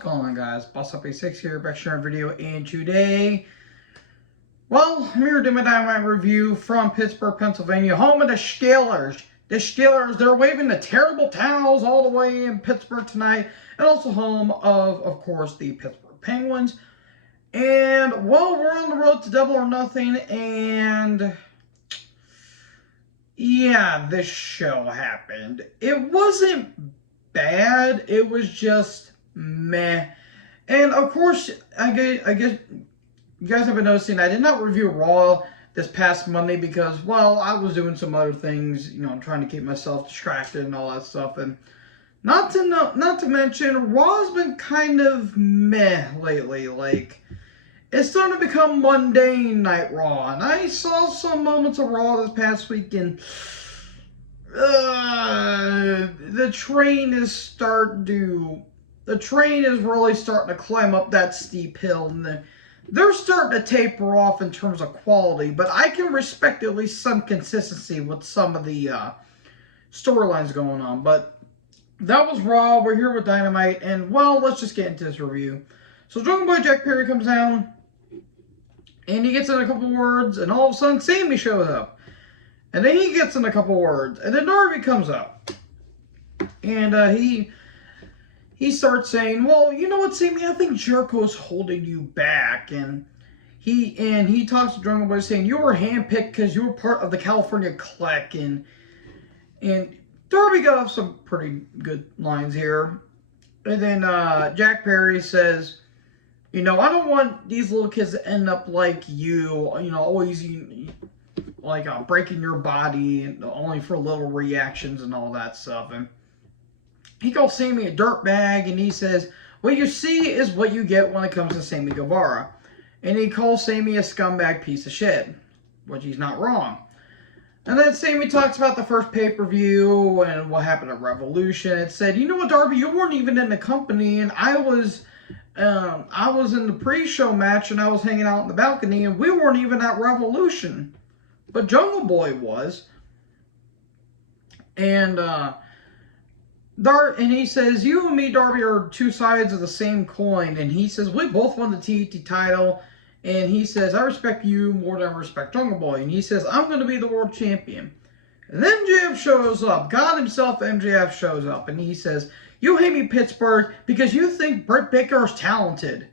going on, guys? Boss Up 86 here, back sharing a video, and today, well, I'm here doing my Dynamite review from Pittsburgh, Pennsylvania, home of the Steelers. The Steelers, they're waving the terrible towels all the way in Pittsburgh tonight, and also home of course, the Pittsburgh Penguins. And, well, we're on the road to Double or Nothing, and yeah, this show happened. It wasn't bad, it was just meh. And of course, I guess you guys have been noticing I did not review Raw this past Monday because, well, I was doing some other things, you know, trying to keep myself distracted and all that stuff. And not to mention, Raw's been kind of meh lately. Like, it's starting to become mundane Night Raw. And I saw some moments of Raw this past week, and the train is really starting to climb up that steep hill, and they're starting to taper off in terms of quality, but I can respect at least some consistency with some of the storylines going on. But that was Raw. We're here with Dynamite, and, well, let's just get into this review. So Jungle Boy Jack Perry comes down, and he gets in a couple words, and all of a sudden Sammy shows up. And then he gets in a couple words, and then Darby comes up. And he starts saying, well, you know what, Sammy, I think Jericho's holding you back. And he talks to Jungle Boy saying, you were handpicked because you were part of the California clique. And Darby got off some pretty good lines here. And then Jack Perry says, you know, I don't want these little kids to end up like you know, always like breaking your body only for little reactions and all that stuff. And he calls Sammy a dirtbag, and he says, what you see is what you get when it comes to Sammy Guevara. And he calls Sammy a scumbag piece of shit, which he's not wrong. And then Sammy talks about the first pay-per-view and what happened at Revolution. It said, you know what, Darby, you weren't even in the company, and I was in the pre-show match, and I was hanging out in the balcony, and we weren't even at Revolution. But Jungle Boy was. And he says, you and me, Darby, are two sides of the same coin. And he says, we both won the TNT title. And he says, I respect you more than I respect Jungle Boy. And he says, I'm going to be the world champion. And then MJF shows up. God himself, MJF shows up. And he says, you hate me, Pittsburgh, because you think Britt Baker is talented.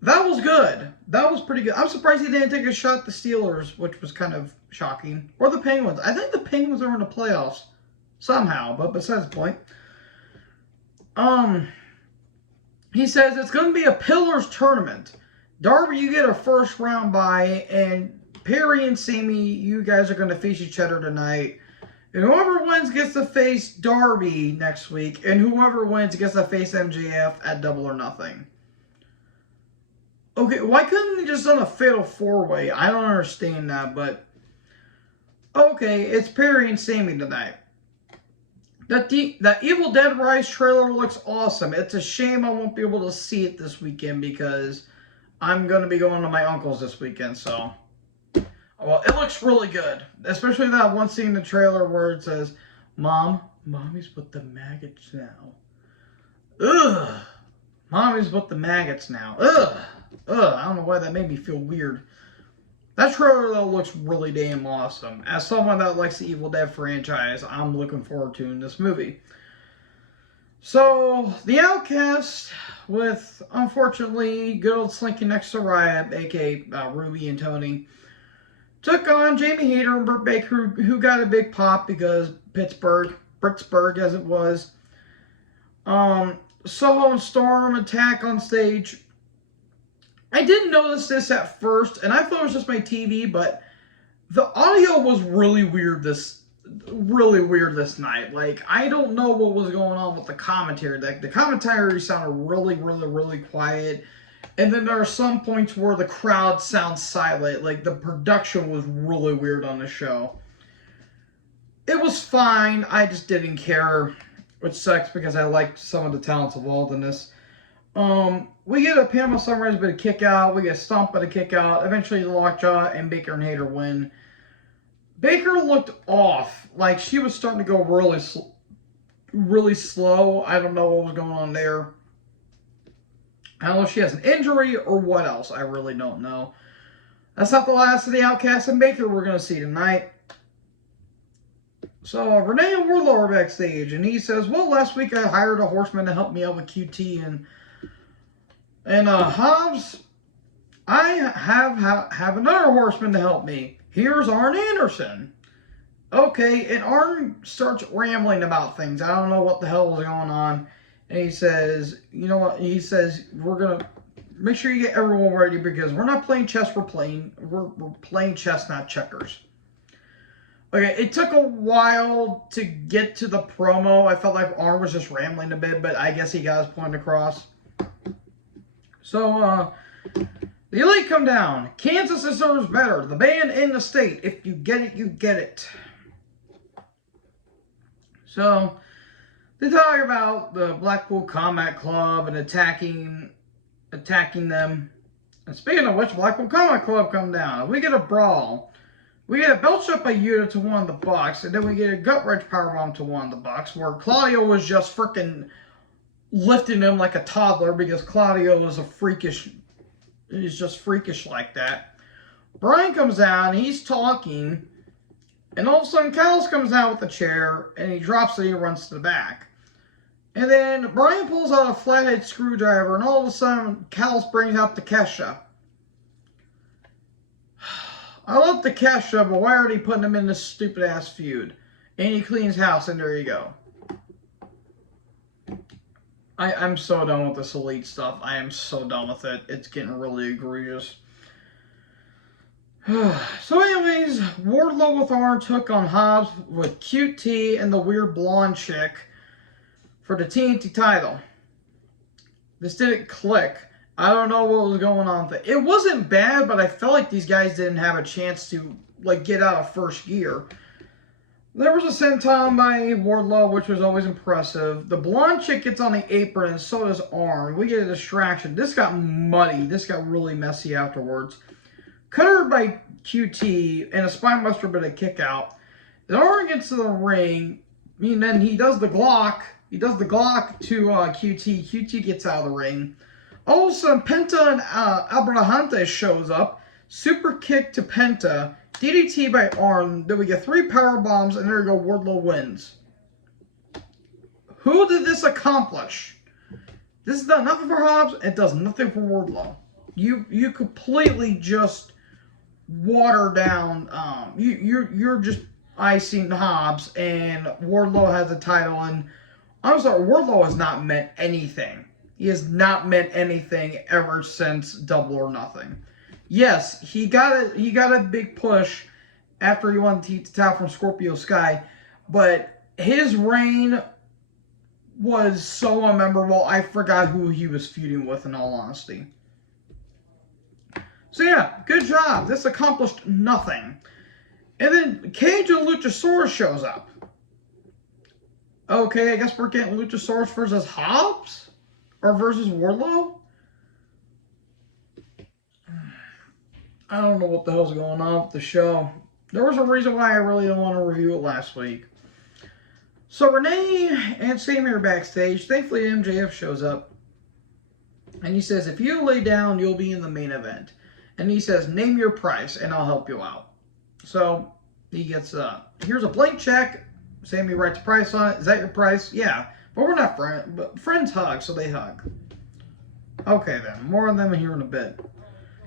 That was good. That was pretty good. I'm surprised he didn't take a shot at the Steelers, which was kind of shocking. Or the Penguins. I think the Penguins are in the playoffs somehow, but besides the point. He says it's going to be a Pillars tournament. Darby, you get a first round bye, and Perry and Sammy, you guys are going to face each other tonight. And whoever wins gets to face Darby next week, and whoever wins gets to face MJF at Double or Nothing. Okay, why couldn't they just done a fatal four-way? I don't understand that, but okay, it's Perry and Sammy tonight. That Evil Dead Rise trailer looks awesome. It's a shame I won't be able to see it this weekend because I'm going to be going to my uncle's this weekend, so. Well, it looks really good. Especially that one scene in the trailer where it says, Mommy's with the maggots now. Ugh. Mommy's with the maggots now. Ugh. I don't know why that made me feel weird. That trailer, though, looks really damn awesome. As someone that likes the Evil Dead franchise, I'm looking forward to in this movie. So, the Outcast, with, unfortunately, good old Slinky Next to Riot, a.k.a. Ruby and Tony, took on Jamie Hayter and Britt Baker, who got a big pop because Pittsburgh, as it was. Soho and Storm attack on stage. I didn't notice this at first, and I thought it was just my TV, but the audio was really weird this night. Like, I don't know what was going on with the commentary. Like, the commentary sounded really quiet, and then there are some points where the crowd sounds silent. Like, the production was really weird on the show. It was fine. I just didn't care, which sucks because I liked some of the talents involved in this. We get a Pamela Sunrise bit of kick out. We get Stomp bit of kick out. Eventually, Lockjaw and Baker and Hayter win. Baker looked off. Like, she was starting to go really slow. I don't know what was going on there. I don't know if she has an injury or what else. I really don't know. That's not the last of the Outcast and Baker we're going to see tonight. So Renee and Wardlow are backstage, and he says, well, last week I hired a horseman to help me out with QT and Hobbs. I have another horseman to help me. Here's Arn Anderson. Okay, and Arn starts rambling about things. I don't know what the hell is going on. And he says, you know what? He says, we're going to make sure you get everyone ready because we're not playing chess, we're playing chess, not checkers. Okay, it took a while to get to the promo. I felt like Arn was just rambling a bit, but I guess he got his point across. So, the Elite come down. Kansas deserves better. The band in the state. If you get it, you get it. So, they talk about the Blackpool Combat Club and attacking them. And speaking of which, Blackpool Combat Club come down. We get a brawl. We get a belt shot by Yuta to one of the Bucks, and then we get a gut wrench powerbomb to one of the Bucks, where Claudio was just freaking lifting him like a toddler because Claudio is he's just freakish like that. Brian comes out, and he's talking, and all of a sudden, Callis comes out with a chair, and he drops it and he runs to the back. And then Brian pulls out a flathead screwdriver, and all of a sudden, Callis brings out the Kesha. I love the Kesha, but why are they putting him in this stupid-ass feud? And he cleans house, and there you go. I'm so done with this Elite stuff. I am so done with it. It's getting really egregious. So anyways, Wardlow with Arn took on Hobbs with QT and the weird blonde chick for the TNT title. This didn't click. I don't know what was going on with it. It wasn't bad, but I felt like these guys didn't have a chance to get out of first gear. There was a senton by Wardlow, which was always impressive. The blonde chick gets on the apron, and so does Arn. We get a distraction. This got muddy. This got really messy afterwards. Cutter by QT, and a spinebuster but a kick out. Then Arn gets to the ring, and then he does the Glock. He does the Glock to QT. QT gets out of the ring. All of a sudden, Penta and Abrahante shows up. Super kick to Penta. DDT by Arn. Then we get 3 power bombs, and there you go. Wardlow wins. Who did this accomplish? This does nothing for Hobbs. It does nothing for Wardlow. You completely just water down. You're just icing Hobbs, and Wardlow has the title. And I'm sorry, Wardlow has not meant anything. He has not meant anything ever since Double or Nothing. Yes, he got a big push after he won the title from Scorpio Sky, but his reign was so unmemorable, I forgot who he was feuding with, in all honesty. So yeah, good job. This accomplished nothing. And then Cage and Luchasaurus shows up. Okay, I guess we're getting Luchasaurus versus Hobbs? Or versus Wardlow? I don't know what the hell's going on with the show. There was a reason why I really don't want to review it last week. So Renee and Sammy are backstage. Thankfully MJF shows up. And he says, if you lay down, you'll be in the main event. And he says, name your price and I'll help you out. So he gets, here's a blank check. Sammy writes a price on it. Is that your price? Yeah. But we're not friends. But friends hug, so they hug. Okay then. More on them here in a bit.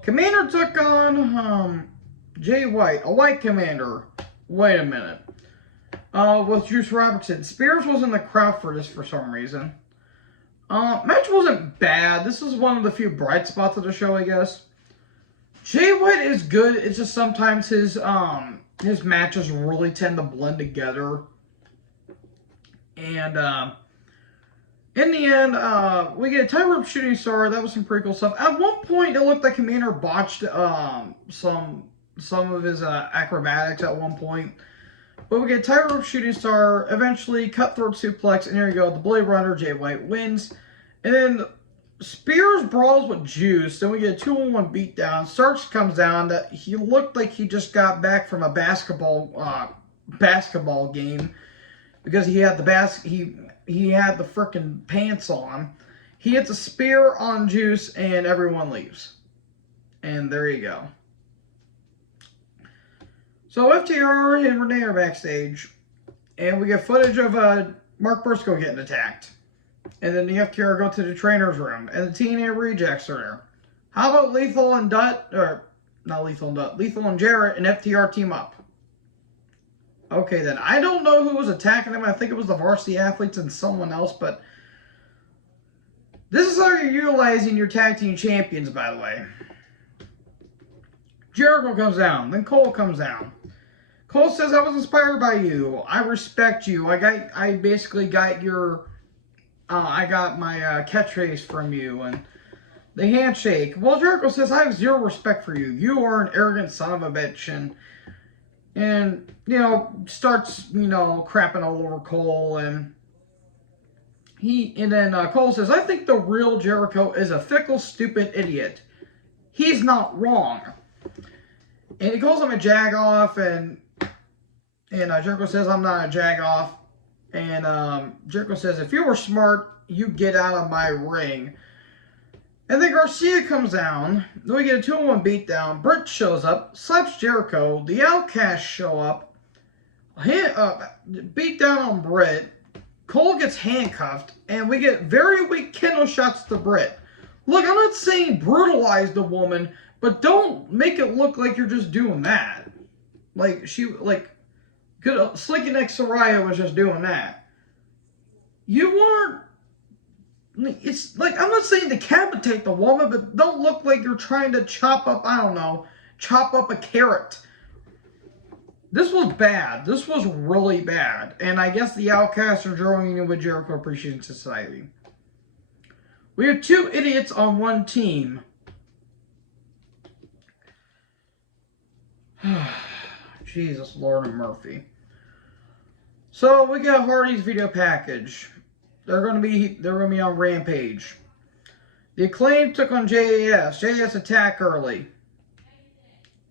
Commander took on Jay White, a white commander. Wait a minute. With Juice Robertson. Spears was in the crowd for this for some reason. Match wasn't bad. This is one of the few bright spots of the show, I guess. Jay White is good. It's just sometimes his matches really tend to blend together. And in the end, we get a tightrope shooting star. That was some pretty cool stuff. At one point, it looked like Commander botched some of his acrobatics at one point. But we get a tightrope shooting star. Eventually, cutthroat suplex. And there you go. The Blade Runner, Jay White, wins. And then Spears brawls with Juice. Then we get a 2-on-1 beatdown. Starks comes down. That he looked like he just got back from a basketball game because he had the he had the frickin' pants on. He hits a spear on Juice, and everyone leaves. And there you go. So FTR and Renee are backstage, and we get footage of Mark Briscoe getting attacked. And then the FTR go to the trainer's room, and the TNA Rejects are there. How about Lethal and Dutt, or not Lethal and Dutt, Lethal and Jarrett and FTR team up? Okay then, I don't know who was attacking them. I think it was the Varsity Athletes and someone else, but this is how you're utilizing your tag team champions, by the way. Jericho comes down, then Cole comes down. Cole says, I was inspired by you. I respect you. I basically got your, I got my catchphrase from you, and the handshake. Well, Jericho says, I have zero respect for you. You are an arrogant son of a bitch, and you know, starts, you know, crapping all over Cole, and then Cole says, I think the real Jericho is a fickle, stupid idiot. He's not wrong. And he calls him a jagoff, and Jericho says, I'm not a jagoff. And Jericho says, if you were smart, you get out of my ring. And then Garcia comes down. Then we get a 2-on-1 beatdown. Britt shows up, slaps Jericho. The Outcasts show up. Beat down on Britt. Cole gets handcuffed. And we get very weak kendo shots to Britt. Look, I'm not saying brutalize the woman, but don't make it look like you're just doing that. Like, Slinky Neck Soraya was just doing that. You weren't. It's like, I'm not saying decapitate the woman, but don't look like you're trying to chop up a carrot. This was bad. This was really bad. And I guess the Outcasts are joining in with Jericho Appreciation Society. We have two idiots on one team. Jesus, Lord and Murphy. So we got Hardy's video package. They're gonna be on Rampage. The Acclaim took on JAS. JAS attacked early.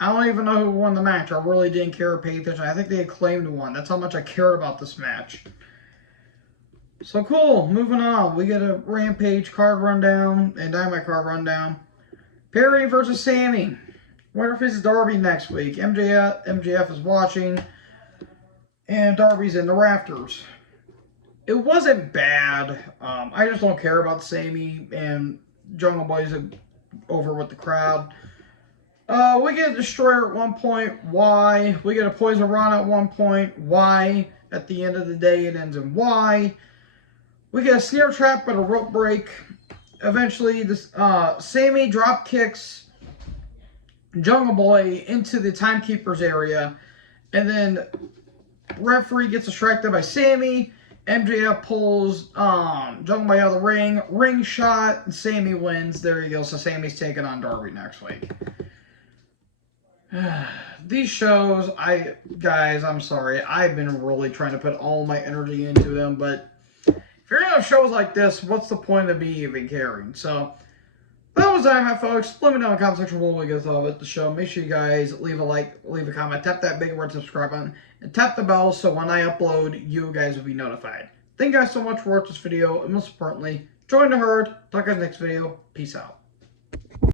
I don't even know who won the match. I really didn't care or pay attention. I think the Acclaimed won. That's how much I cared about this match. So cool. Moving on. We get a Rampage card rundown and Dynamite card rundown. Perry versus Sammy. Winner faces Darby next week. MJF is watching. And Darby's in the rafters. It wasn't bad. I just don't care about Sammy, and Jungle Boy's over with the crowd. We get a Destroyer at one point. Why? We get a Poison Rana at one point. Why? At the end of the day, it ends in why. We get a Snare Trap but a rope break. Eventually, Sammy drop kicks Jungle Boy into the Timekeeper's area, and then referee gets distracted by Sammy. MJF pulls Jungle Boy out of the ring shot, and Sammy wins. There you go. So Sammy's taking on Darby next week. These shows, guys, I'm sorry. I've been really trying to put all my energy into them, but if you're gonna have shows like this, what's the point of me even caring? So that was Dynamite, folks. Let me know in the comment section below what you guys thought of the show. Make sure you guys leave a like, leave a comment, tap that big red subscribe button, and tap the bell so when I upload, you guys will be notified. Thank you guys so much for watching this video, and most importantly, join the herd. Talk to you guys next video. Peace out.